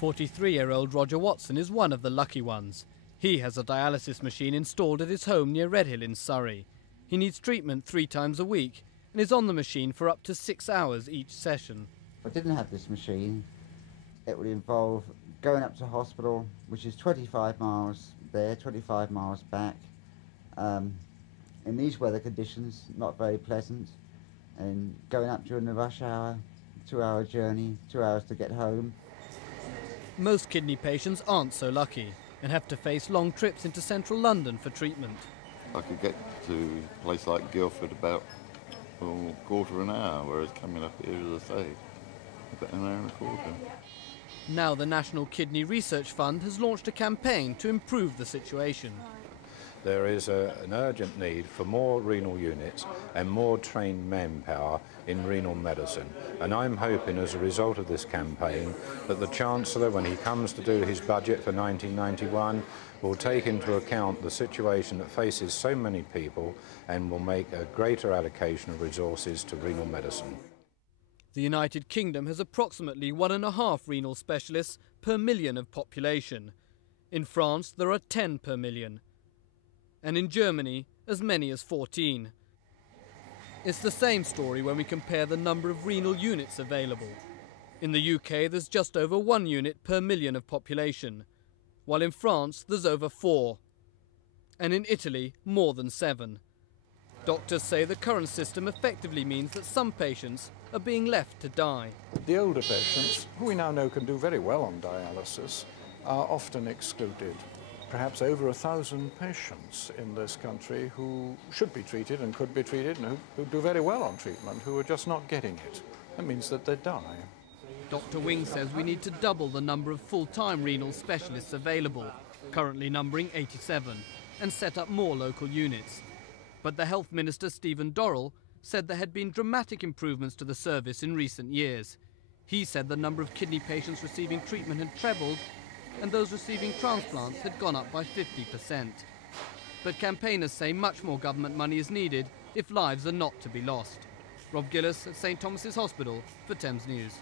43-year-old Roger Watson is one of the lucky ones. He has a dialysis machine installed at his home near Redhill in Surrey. He needs treatment 3 times a week and is on the machine for up to 6 hours each session. If I didn't have this machine, it would involve going up to hospital, which is 25 miles there, 25 miles back. In these weather conditions, not very pleasant, and going up during the rush hour, 2-hour journey, 2 hours to get home. Most kidney patients aren't so lucky and have to face long trips into central London for treatment. I could get to a place like Guildford about a quarter of an hour, whereas coming up here, as I say, about an hour and a quarter. Now the National Kidney Research Fund has launched a campaign to improve the situation. There is an urgent need for more renal units and more trained manpower in renal medicine. And I'm hoping as a result of this campaign that the Chancellor, when he comes to do his budget for 1991, will take into account the situation that faces so many people and will make a greater allocation of resources to renal medicine. The United Kingdom has approximately 1.5 renal specialists per million of population. In France, there are 10 per million. And in Germany, as many as 14. It's the same story when we compare the number of renal units available. In the UK, there's just over 1 unit per million of population, while in France, there's over 4. And in Italy, more than 7. Doctors say the current system effectively means that some patients are being left to die. The older patients, who we now know can do very well on dialysis, are often excluded. Perhaps over 1,000 patients in this country who should be treated and could be treated and who do very well on treatment, who are just not getting it. That means that they die. Dr. Wing says we need to double the number of full-time renal specialists available, currently numbering 87, and set up more local units. But the Health Minister, Stephen Dorrell, said there had been dramatic improvements to the service in recent years. He said the number of kidney patients receiving treatment had trebled and those receiving transplants had gone up by 50%. But campaigners say much more government money is needed if lives are not to be lost. Rob Gillis at St Thomas's Hospital for Thames News.